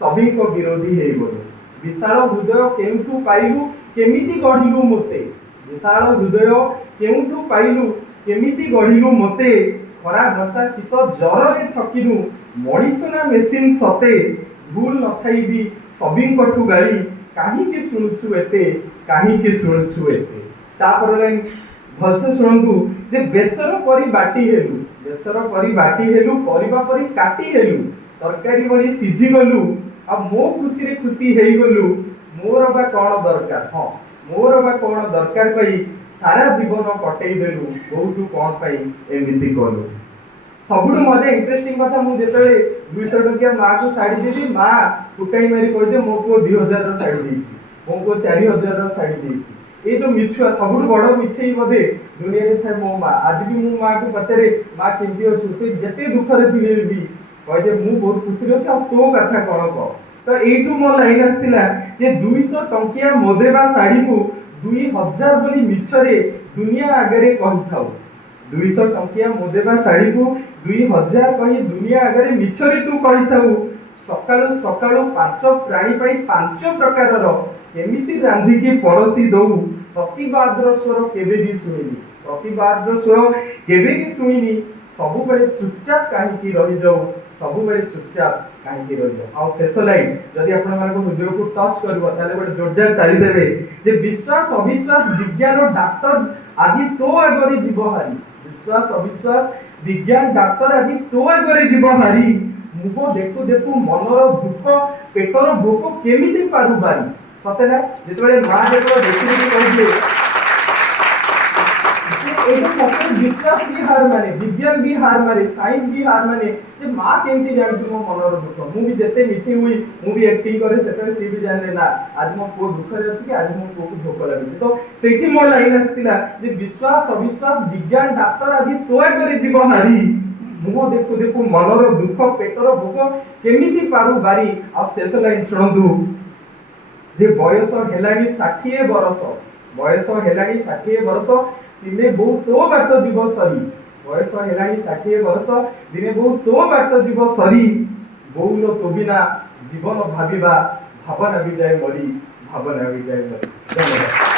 सभी को विरोधी हे गलु विशाल हृदय केउठु पाइलु केमिति गढ़िलु मते विशाल हृदय केउठु पाइलु केमिति गढ़िलु मते खरा घसा शीत जर रे थकिनु मणिसना मेसिन सते भूल न थाई भी सभी कठु गाई काहे के सुनुछु एते काहे के सुनुछु एते तापर लाइन भलसे सुनंतु जे बेसर परी बाटी हेलु परिबा परी काटी हेलु तरकारी बड़ी सिझी गलु आ मो खुशी रे खुशी हेई गलु मोर बा कोन दरकार हां मोर बा कोन दरकार कई सारा जीवन कटई देलु बहुतु कोन पई एमिति कलु सबुडु मजे इंटरेस्टिंग कथा मु जेते 200 टकिया मां को साड़ी देबी मां कुटाई मारी कहि दे मो को 2000 रो साड़ी देछि मो को 4000 रो साड़ी देछि ए जो मिछुआ सबुडु बड़ मिछई बदे दुनिया रे थाय मो मां आज भी मु मां को पचारे मां केंती अछु से जते दुख रे दिले भी कहि दे मु बहुत खुशी रे छ तो कथा कोन को तो एटू मो लाइन आस्तिला जे 200 टकिया मोदेबा साड़ी को 2000 बोली मिछरे दुनिया आगरे कहि थाउ 200 टकिया मोदेबा साड़ी को 2000 कहि दुनिया आगरे मिछरे तू कहि थाउ सकाळु सकाळु पांच प्राणी पई पांच प्रकार रो केमिति रांधी के परोसी दउ प्रतिवादर स्वर केबे भी सुनिनी प्रतिवादर स्वर केबे भी सुनिनी सबु बेले चुपचाप काहे की रहि जाऊ सबु बेले चुपचाप काहे की रहि जाऊ आ शेष लाइन जदि आपण मार को हृदय को टच करबो ताले बडे जोरदार ताली देबे जे विश्वास अविश्वास विज्ञान और डॉक्टर आदि तो आगरे जीव हारी विश्वास अविश्वास विज्ञान डॉक्टर आदि तो आगरे जीव हारी मुको देखु देखु मनर दुख पेटर भोक केमिति पारु बारी सते ना जेतबेले मां जेतो देखि कहिले एगो सत्य विश्वास भी हार माने विज्ञान भी हार माने साइंस भी हार माने जे मां केमती जानि मो मनर दुख मु भी जते मिछि हुई मु भी एक्टिंग करे सेतरे सी भी जाने ना आज मो को दुख रे अछि कि आज मो को भोक लागि तो सेठी मो लाइन आस्तिला जे विश्वास अविश्वास विज्ञान डॉक्टर आदि तो करे जीव हारी मु देखु देखु मनर दुख पेटर भोक केमिति पारु बारी आ शेष लाइन सुनंदु जे बयस हेलानी 60 बरस बयस हेलानी 60 बरस दिने बहुत तो बाट जीव सरी बयस हेलानी 60 वर्ष दिने बहुत तो बाट जीव सरी बहुल तो बिना जीवन भाविबा भावना भी जाय मरी भावना भी जाय मरी धन्यवाद।